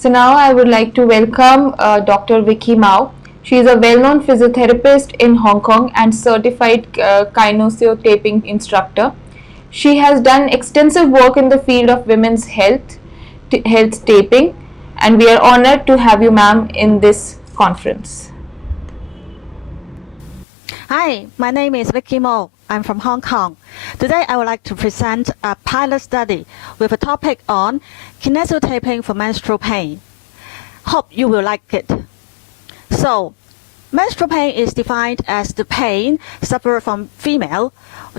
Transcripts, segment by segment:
So now I would like to welcome Dr. Vicky Mao. She is a well-known physiotherapist in Hong Kong and certified kinesiotaping instructor. She has done extensive work in the field of women's health taping, and we are honored to have you, ma'am, in this conference. Hi, my name is Vicky Mo. I'm from Hong Kong. Today I would like to present a pilot study with a topic on kinesiotaping for menstrual pain. Hope you will like it. So, menstrual pain is defined as the pain suffered from female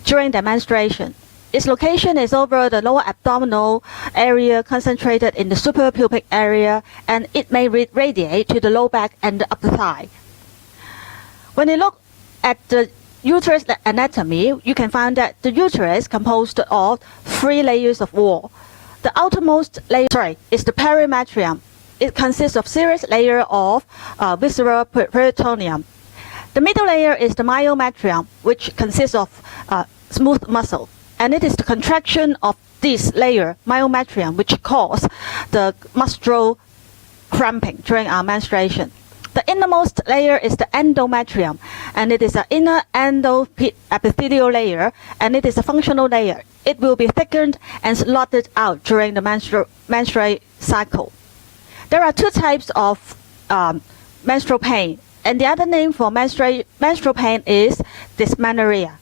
during their menstruation. Its location is over the lower abdominal area concentrated in the suprapubic area, and it may radiate to the low back and the upper thigh. When you look at the uterus anatomy, you can find that the uterus is composed of 3 layers of wall. The outermost layer is the perimetrium. It consists of series layer of visceral peritoneum. The middle layer is the myometrium, which consists of smooth muscle. And it is the contraction of this layer, myometrium, which cause the menstrual cramping during our menstruation. The innermost layer is the endometrium, and it is an inner endoepithelial layer, and it is a functional layer. It will be thickened and slotted out during the menstrual cycle. There are 2 types of menstrual pain, and the other name for menstrual pain is dysmenorrhea.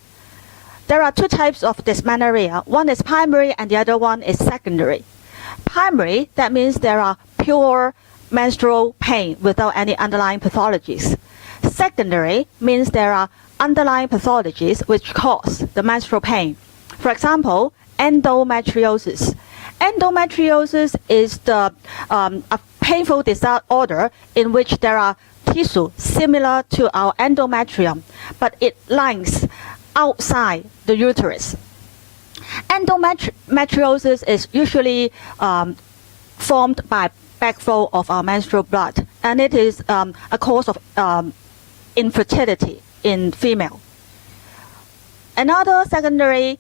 There are 2 types of dysmenorrhea. One is primary and the other one is secondary. Primary, that means there are pure menstrual pain without any underlying pathologies. Secondary means there are underlying pathologies which cause the menstrual pain. For example, endometriosis. Endometriosis is a painful disorder in which there are tissue similar to our endometrium, but it lies outside the uterus. Endometriosis is usually formed by backflow of our menstrual blood, and it is a cause of infertility in female. Another secondary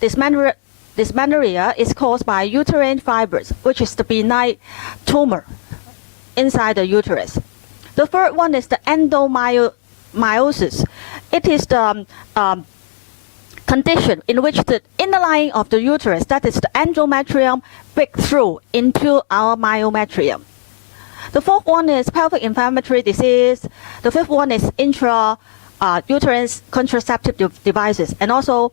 dysmenorrhea is caused by uterine fibers, which is the benign tumor inside the uterus. The third one is the endomyosis. It is the condition in which the inner lining of the uterus, that is the endometrium, breaks through into our myometrium. The fourth one is pelvic inflammatory disease. The fifth one is uterine contraceptive devices, and also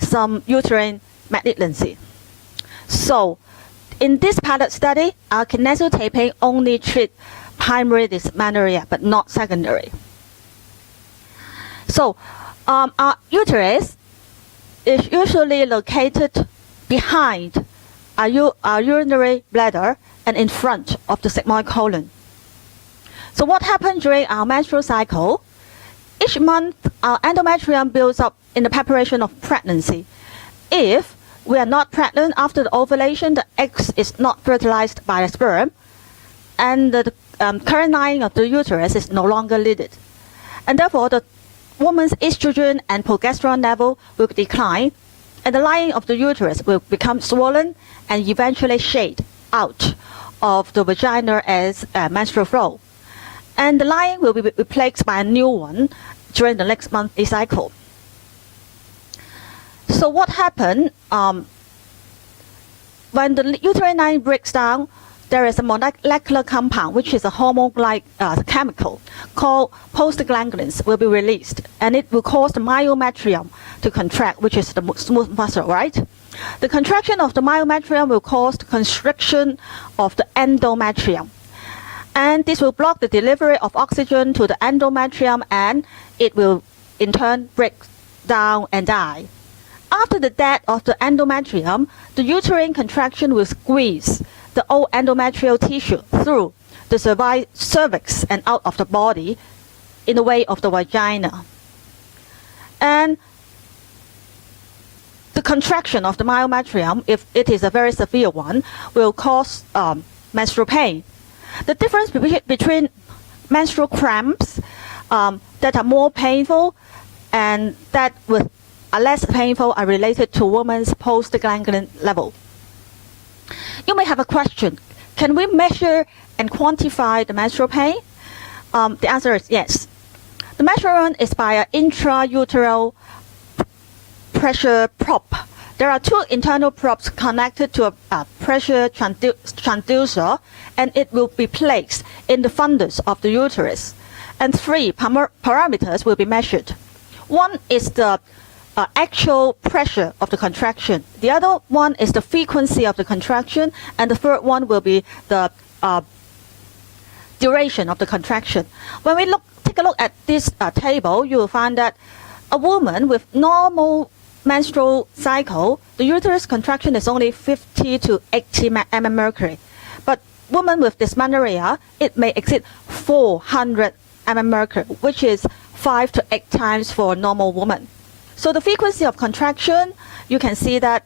some uterine malignancy. So, in this pilot study, our kinesiotaping only treats primary dysmenorrhea, but not secondary. So, our uterus is usually located behind our urinary bladder and in front of the sigmoid colon. So what happens during our menstrual cycle? Each month, our endometrium builds up in the preparation of pregnancy. If we are not pregnant after the ovulation, the egg is not fertilized by the sperm, and the current lining of the uterus is no longer lidded. And therefore, the woman's estrogen and progesterone level will decline, and the lining of the uterus will become swollen and eventually shed out of the vagina as menstrual flow. And the lining will be replaced by a new one during the next monthly cycle. So what happens when the uterine lining breaks down? There is a molecular compound, which is a hormone-like chemical called prostaglandins, will be released, and it will cause the myometrium to contract, which is the smooth muscle, right? The contraction of the myometrium will cause the constriction of the endometrium, and this will block the delivery of oxygen to the endometrium, and it will in turn break down and die. After the death of the endometrium, the uterine contraction will squeeze the old endometrial tissue through the cervix and out of the body in the way of the vagina. And the contraction of the myometrium, if it is a very severe one, will cause menstrual pain. The difference between menstrual cramps that are more painful and that are less painful are related to women's prostaglandin level. You may have a question. can we measure and quantify the menstrual pain? The answer is yes. The measurement is by an intrauterine pressure probe. There are 2 internal probes connected to a pressure transducer, and it will be placed in the fundus of the uterus. And 3 parameters will be measured. One is the actual pressure of the contraction. The other one is the frequency of the contraction, and the third one will be the duration of the contraction. When we take a look at this table, you will find that a woman with normal menstrual cycle, the uterus contraction is only 50 to 80 mmHg. But women with dysmenorrhea, it may exceed 400 mmHg, which is 5 to 8 times for a normal woman. So the frequency of contraction, you can see that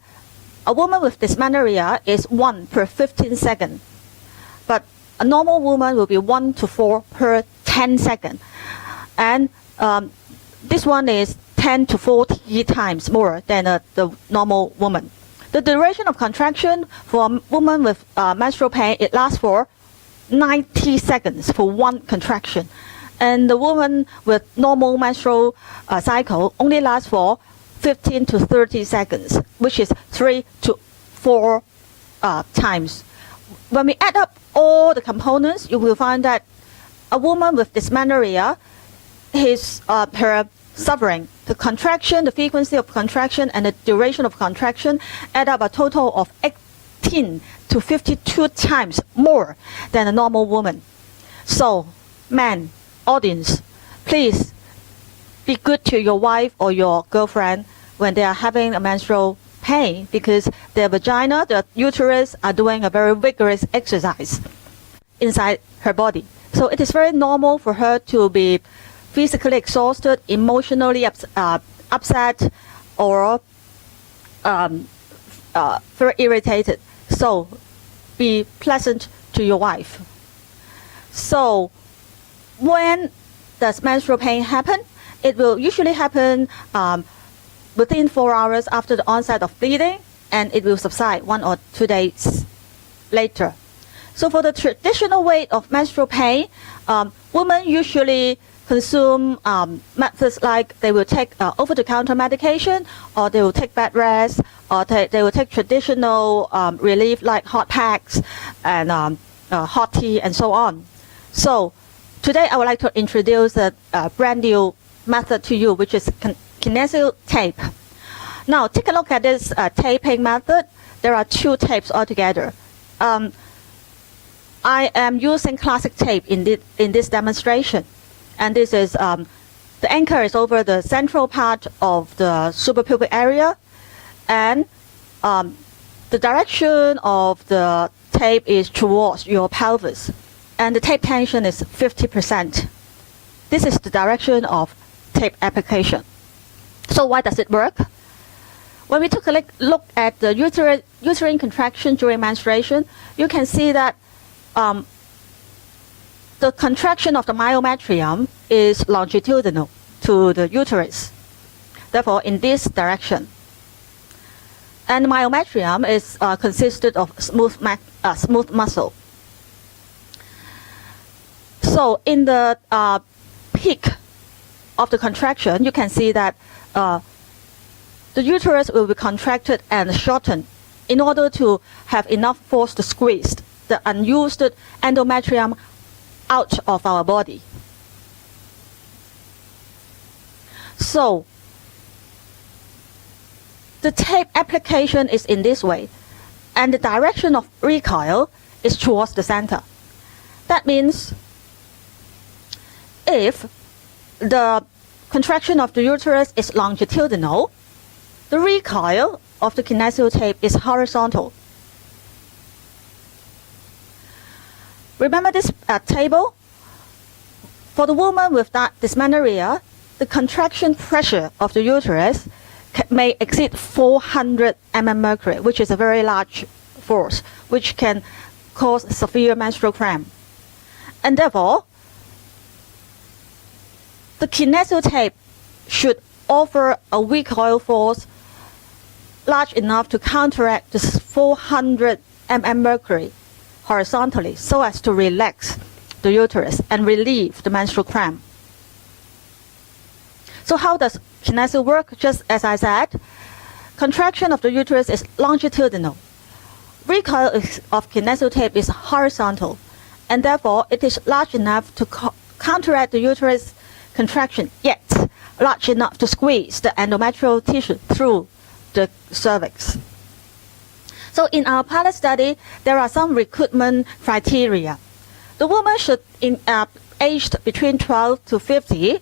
a woman with dysmenorrhea is 1 per 15 seconds. But a normal woman will be 1 to 4 per 10 seconds. And this one is 10 to 40 times more than the normal woman. The duration of contraction for a woman with menstrual pain, it lasts for 90 seconds for one contraction. And the woman with normal menstrual cycle only lasts for 15 to 30 seconds, which is 3 to 4 times. When we add up all the components, you will find that a woman with dysmenorrhea, her suffering, the contraction, the frequency of contraction, and the duration of contraction add up a total of 18 to 52 times more than a normal woman. So, men, audience, please be good to your wife or your girlfriend when they are having a menstrual pain, because their vagina, their uterus are doing a very vigorous exercise inside her body. So it is very normal for her to be physically exhausted, emotionally upset, or very irritated. So be pleasant to your wife. So when does menstrual pain happen? It will usually happen within 4 hours after the onset of bleeding, and it will subside 1 or 2 days later. So for the traditional way of menstrual pain, women usually consume methods like they will take over-the-counter medication, or they will take bed rest, or they will take traditional relief like hot packs and hot tea and so on. So today I would like to introduce a brand new method to you, which is kinesio tape. Now take a look at this taping method. There are 2 tapes altogether. I am using classic tape in this demonstration. And this is, the anchor is over the central part of the suprapubic area, and the direction of the tape is towards your pelvis, and the tape tension is 50%. This is the direction of tape application. So why does it work? When we took a look at the uterine contraction during menstruation, you can see that the contraction of the myometrium is longitudinal to the uterus, therefore in this direction. And the myometrium is consisted of smooth muscle. So in the peak of the contraction, you can see that the uterus will be contracted and shortened in order to have enough force to squeeze the unused endometrium out of our body. So the tape application is in this way, and the direction of recoil is towards the center. That means if the contraction of the uterus is longitudinal, the recoil of the kinesio tape is horizontal. Remember this table? For the woman with dysmenorrhea, the contraction pressure of the uterus may exceed 400 mmHg, which is a very large force, which can cause severe menstrual cramp. And therefore, the kinesio tape should offer a recoil force large enough to counteract this 400 mmHg horizontally so as to relax the uterus and relieve the menstrual cramp. So how does kineso work? Just as I said, contraction of the uterus is longitudinal. Recoil of kineso tape is horizontal, and therefore it is large enough to counteract the uterus contraction, yet large enough to squeeze the endometrial tissue through the cervix. So in our pilot study, there are some recruitment criteria. The woman should be aged between 12 to 50,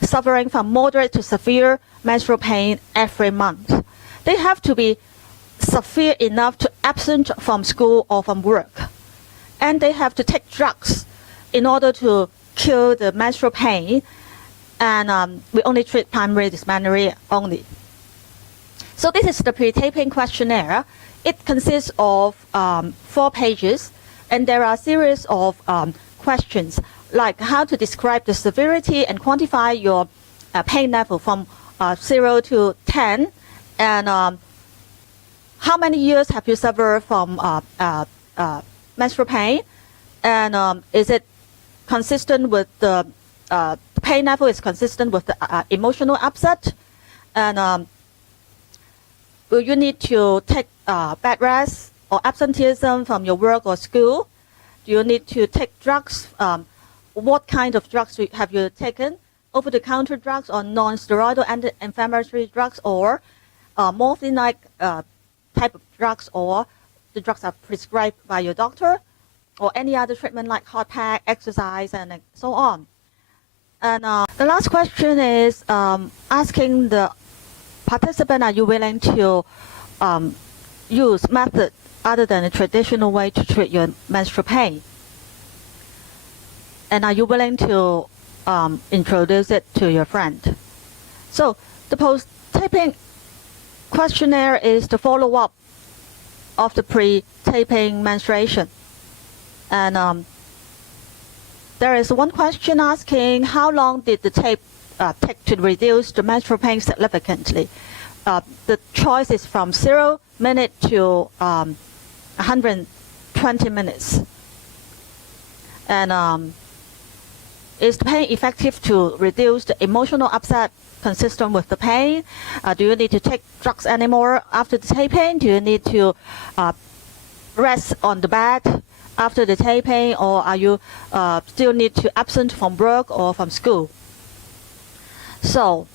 suffering from moderate to severe menstrual pain every month. They have to be severe enough to absent from school or from work. And they have to take drugs in order to cure the menstrual pain. And we only treat primary dysmenorrhea only. So this is the pre-taping questionnaire. It consists of 4 pages, and there are a series of questions like how to describe the severity and quantify your pain level from 0 to 10, and how many years have you suffered from menstrual pain, and is it consistent with the pain level is consistent with the emotional upset, and will you need to take bed rest or absenteeism from your work or school? Do you need to take drugs? What kind of drugs have you taken? Over-the-counter drugs or non-steroidal anti-inflammatory drugs, or morphine-like type of drugs, or the drugs are prescribed by your doctor, or any other treatment like hot pack, exercise, and so on. And the last question is asking the participant, are you willing to use method other than the traditional way to treat your menstrual pain? And are you willing to introduce it to your friend? So the post-taping questionnaire is the follow-up of the pre-taping menstruation. And there is one question asking how long did the tape take to reduce the menstrual pain significantly. The choice is from 0 minutes to 120 minutes. And is the pain effective to reduce the emotional upset consistent with the pain? Do you need to take drugs anymore after the taping? Do you need to rest on the bed after the taping, or are you still need to absent from work or from school? So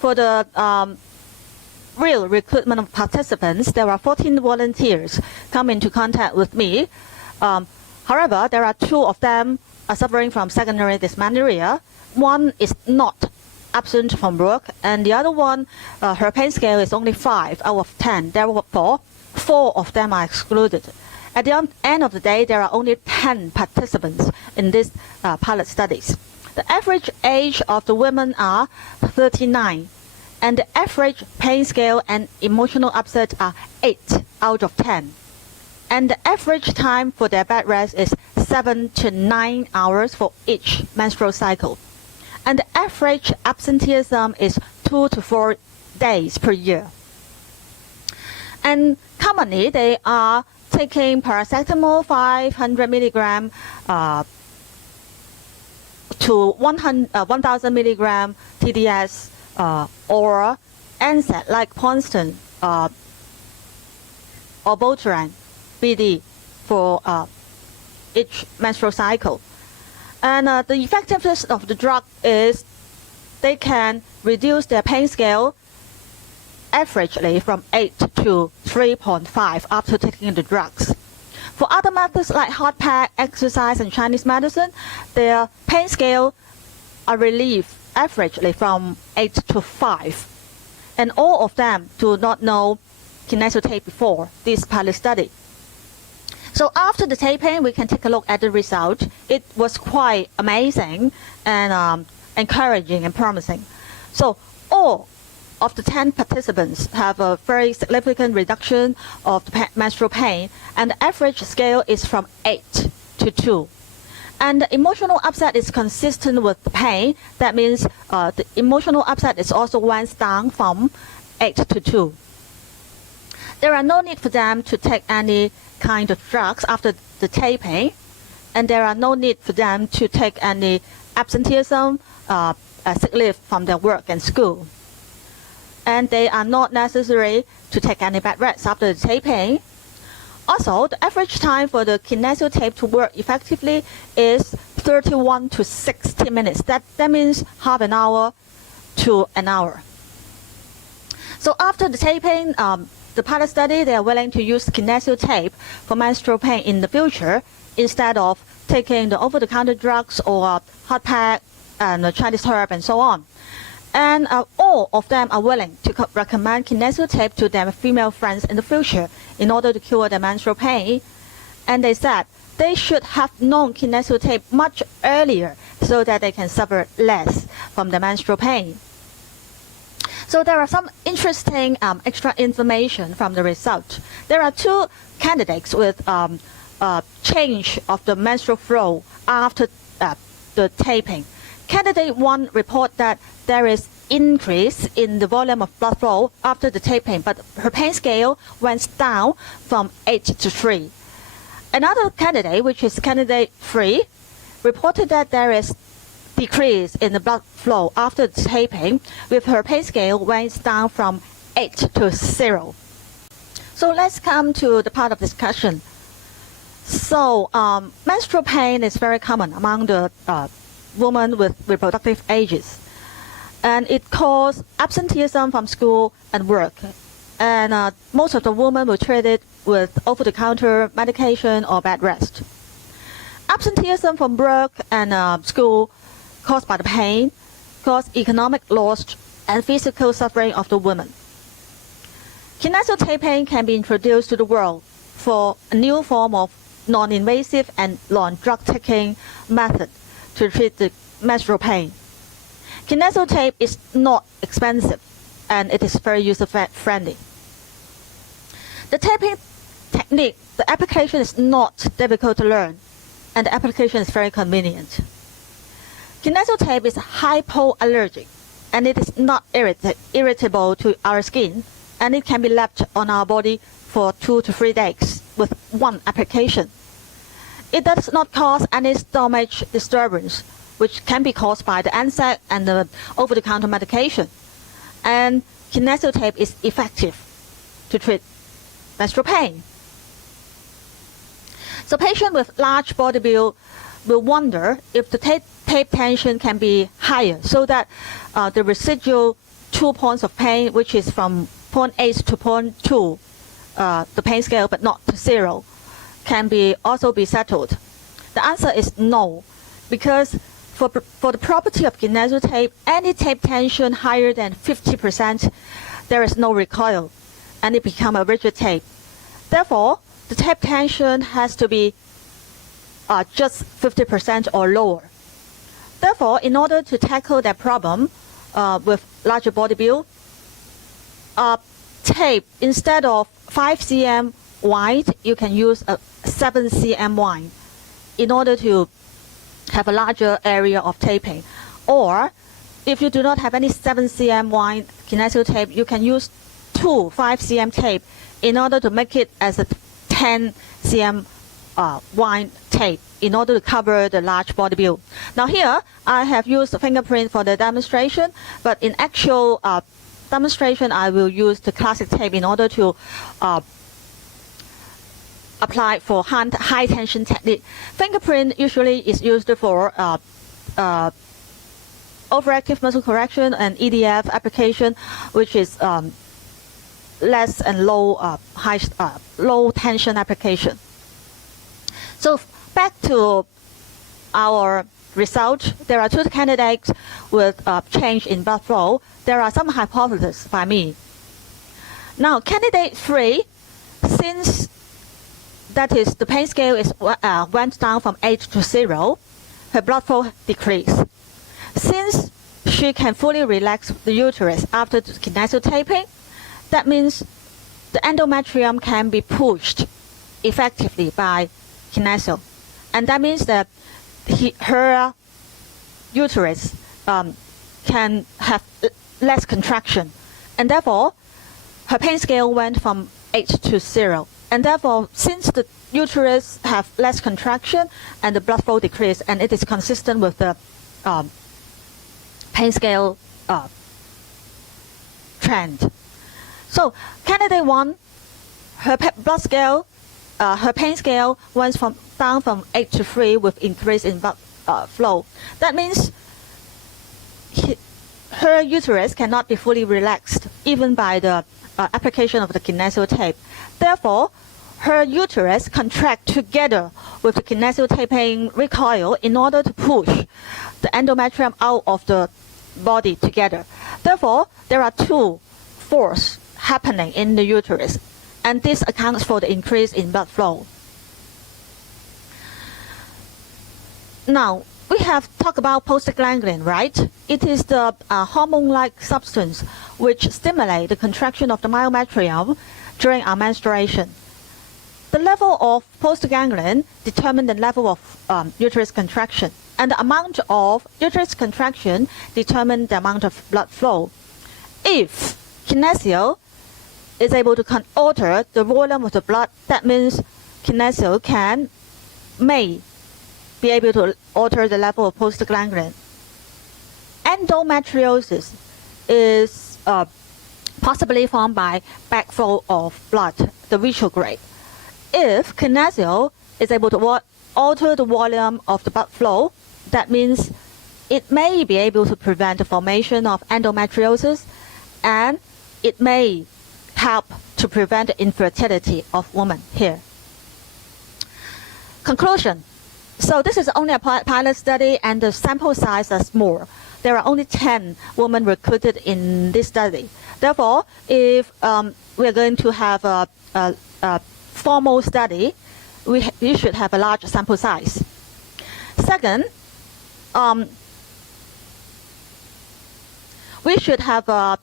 for the real recruitment of participants, there are 14 volunteers come into contact with me. However, there are 2 of them are suffering from secondary dysmenorrhea. One is not absent from work, and the other one, her pain scale is only 5 out of 10. Therefore, 4 of them are excluded. At the end of the day, there are only 10 participants in this pilot studies. The average age of the women are 39, and the average pain scale and emotional upset are 8 out of 10. And the average time for their bed rest is 7 to 9 hours for each menstrual cycle. And the average absenteeism is 2 to 4 days per year. And commonly, they are taking paracetamol 500 milligram to 1,000 milligram TDS or NSAID like Ponston or Voteran BD for each menstrual cycle. And the effectiveness of the drug is they can reduce their pain scale averagely from 8 to 3.5 after taking the drugs. For other methods like hot pack, exercise, and Chinese medicine, their pain scale are relieved averagely from 8 to 5. And all of them do not know kineso tape before this pilot study. So after the taping, we can take a look at the result. It was quite amazing and encouraging and promising. So all of the 10 participants have a very significant reduction of the menstrual pain, and the average scale is from 8 to 2. And the emotional upset is consistent with the pain. That means the emotional upset is also went down from 8 to 2. There are no need for them to take any kind of drugs after the taping, and there are no need for them to take any absenteeism, sick leave from their work and school. And they are not necessary to take any bed rest after the taping. Also, the average time for the kinesio tape to work effectively is 31 to 60 minutes. That means half an hour to an hour. So after the taping, the pilot study, they are willing to use kinesio tape for menstrual pain in the future instead of taking the over-the-counter drugs or hot pack and Chinese herb and so on. And all of them are willing to recommend kinesio tape to their female friends in the future in order to cure their menstrual pain. And they said they should have known kinesio tape much earlier so that they can suffer less from the menstrual pain. So there are some interesting extra information from the result. There are two candidates with change of the menstrual flow after the taping. Candidate 1 report that there is increase in the volume of blood flow after the taping, but her pain scale went down from 8 to 3. Another candidate, which is candidate 3, reported that there is decrease in the blood flow after the taping, with her pain scale went down from 8 to 0. So let's come to the part of discussion. So menstrual pain is very common among the women with reproductive ages, and it causes absenteeism from school and work. And most of the women were treated with over-the-counter medication or bed rest. Absenteeism from work and school caused by the pain cause economic loss and physical suffering of the women. Kinesio taping can be introduced to the world for a new form of non-invasive and non-drug taking method to treat the menstrual pain. Kinesio tape is not expensive and it is very user-friendly. The taping technique, the application is not difficult to learn, and the application is very convenient. Kinesio tape is hypoallergic, and it is not irritable to our skin, and it can be left on our body for 2 to 3 days with one application. It does not cause any stomach disturbance, which can be caused by the NSAID and the over-the-counter medication. And kinesio tape is effective to treat menstrual pain. So patients with large body build will wonder if the tape tension can be higher so that the residual 2 points of pain, which is from 0.8 to 0.2, the pain scale but not to 0, can also be settled. The answer is no, because for the property of kinesio tape, any tape tension higher than 50%, there is no recoil, and it becomes a rigid tape. Therefore, the tape tension has to be just 50% or lower. Therefore, in order to tackle that problem with larger body build, tape, instead of 5 cm wide, you can use a 7 cm wide in order to have a larger area of taping. Or if you do not have any 7 cm wide kinesio tape, you can use 2 5 cm tape in order to make it as a 10 cm wide tape in order to cover the large body build. Now here, I have used the fingerprint for the demonstration, but in actual demonstration, I will use the classic tape in order to apply for high tension technique. Fingerprint usually is used for overactive muscle correction and EDF application, which is less and low tension application. So back to our result, there are 2 candidates with change in blood flow. There are some hypotheses by me. Now, candidate 3, since that is the pain scale went down from 8 to 0, her blood flow decreased. Since she can fully relax the uterus after the kinesio taping, that means the endometrium can be pushed effectively by kinesio, and that means that her uterus can have less contraction, and therefore her pain scale went from H20. And therefore, since the uterus have less contraction and the blood flow decrease, and it is consistent with the pain scale trend. So candidate 1, her blood scale, her pain scale went down from 8 to 3 with increase in blood flow. That means her uterus cannot be fully relaxed even by the application of the kinesio tape. Therefore, her uterus contract together with the kinesio taping recoil in order to push the endometrium out of the body together. Therefore, there are two forces happening in the uterus, and this accounts for the increase in blood flow. Now, we have talked about prostaglandin, right? It is the hormone-like substance which stimulates the contraction of the myometrium during our menstruation. The level of prostaglandin determines the level of uterus contraction, and the amount of uterus contraction determines the amount of blood flow. If kinesio is able to alter the volume of the blood, that means kinesio may be able to alter the level of prostaglandin. Endometriosis is possibly formed by backflow of blood, the retrograde. If kinesio is able to alter the volume of the blood flow, that means it may be able to prevent the formation of endometriosis, and it may help to prevent the infertility of women here. Conclusion. So this is only a pilot study, and the sample size is small. There are only 10 women recruited in this study. Therefore, if we are going to have a formal study, we should have a large sample size. Second, we should have a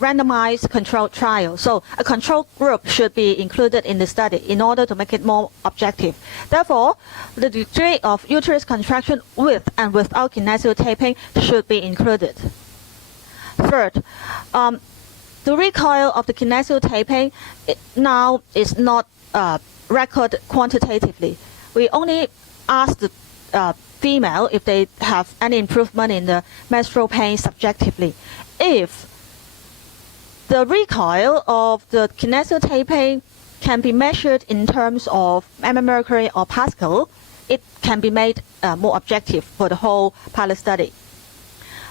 randomized controlled trial. So a control group should be included in the study in order to make it more objective. Therefore, the degree of uterus contraction with and without kinesio taping should be included. Third, the recoil of the kinesio taping now is not recorded quantitatively. We only ask the female if they have any improvement in the menstrual pain subjectively. If the recoil of the kinesio taping can be measured in terms of mmHg or Pascal, it can be made more objective for the whole pilot study.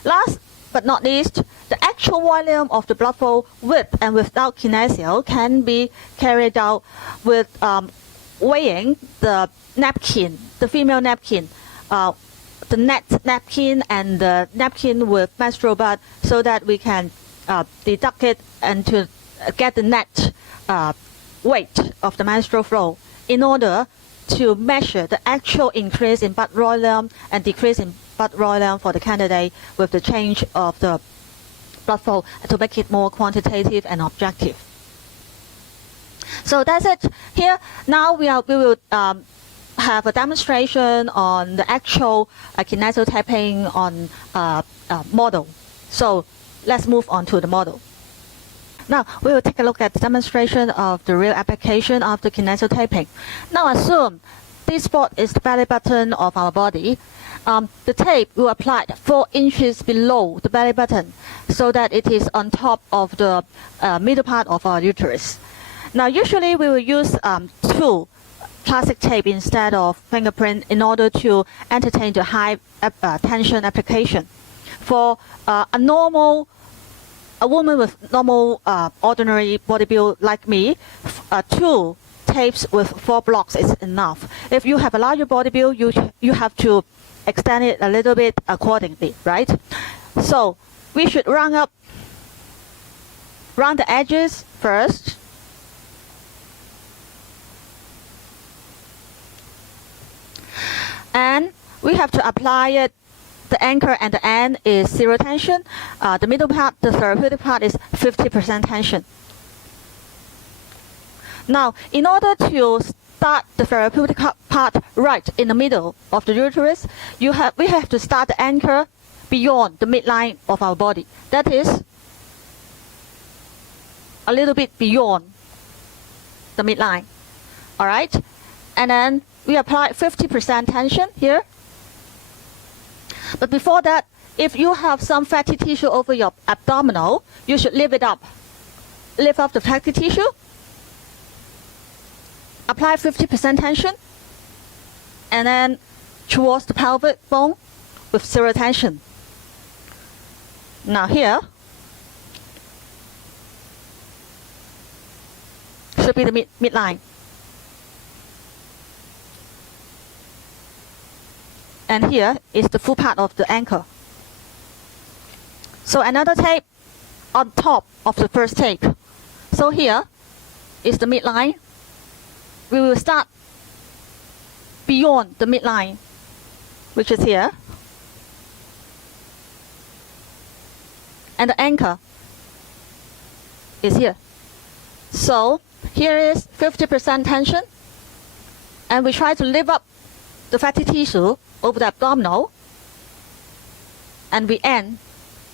Last but not least, the actual volume of the blood flow with and without kinesio can be carried out with weighing the napkin, the female napkin, the net napkin and the napkin with menstrual blood, so that we can deduct it and to get the net weight of the menstrual flow in order to measure the actual increase in blood volume and decrease in blood volume for the candidate with the change of the blood flow to make it more quantitative and objective. So that's it. Here now we will have a demonstration on the actual kinesio taping on model. So let's move on to the model. Now we will take a look at the demonstration of the real application of the kinesio taping. Now assume this spot is the belly button of our body. The tape will apply 4 inches below the belly button so that it is on top of the middle part of our uterus. Now usually we will use 2 plastic tape instead of fingerprint in order to entertain the high tension application. For a woman with normal ordinary body build like me, 2 tapes with 4 blocks is enough. If you have a larger body build, you have to extend it a little bit accordingly, right? So we should round the edges first. And we have to apply it. The anchor and the end is 0 tension. The middle part, the therapeutic part, is 50% tension. Now, in order to start the therapeutic part right in the middle of the uterus, we have to start the anchor beyond the midline of our body. That is a little bit beyond the midline. All right, and then we apply 50% tension here. But before that, if you have some fatty tissue over your abdominal, you should lift it up. Lift up the fatty tissue. Apply 50% tension. And then towards the pelvic bone with 0 tension. Now here should be the midline. And here is the full part of the ankle. So another tape on top of the first tape. So here is the midline. We will start beyond the midline, which is here. And the anchor is here. So here is 50% tension. And we try to lift up the fatty tissue over the abdominal, and we end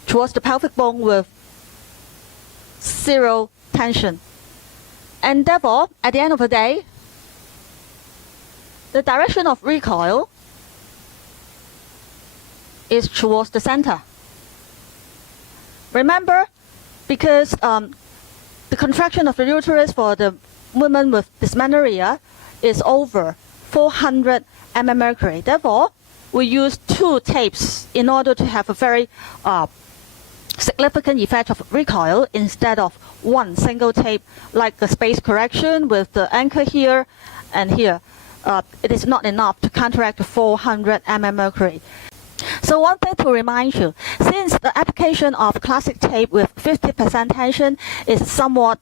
towards the pelvic bone with 0 tension. And therefore, at the end of the day, the direction of recoil is towards the center. Remember, because the contraction of the uterus for the woman with dysmenorrhea is over 400 mmHg. Therefore, we use 2 tapes in order to have a very significant effect of recoil instead of 1 single tape, like the space correction with the anchor here and here. It is not enough to counteract the 400 mmHg. So one thing to remind you, since the application of classic tape with 50% tension is somewhat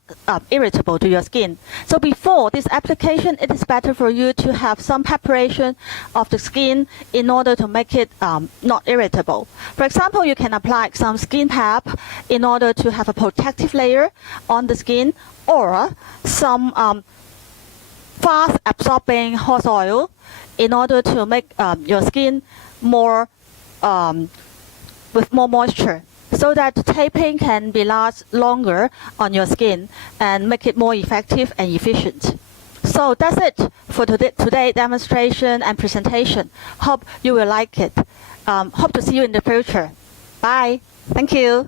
irritable to your skin, so before this application, it is better for you to have some preparation of the skin in order to make it not irritable. For example, you can apply some skin pap in order to have a protective layer on the skin, or some fast absorbing horse oil in order to make your skin more with more moisture, so that taping can be last longer on your skin and make it more effective and efficient. So that's it for today's demonstration and presentation. Hope you will like it. Hope to see you in the future. Bye. Thank you.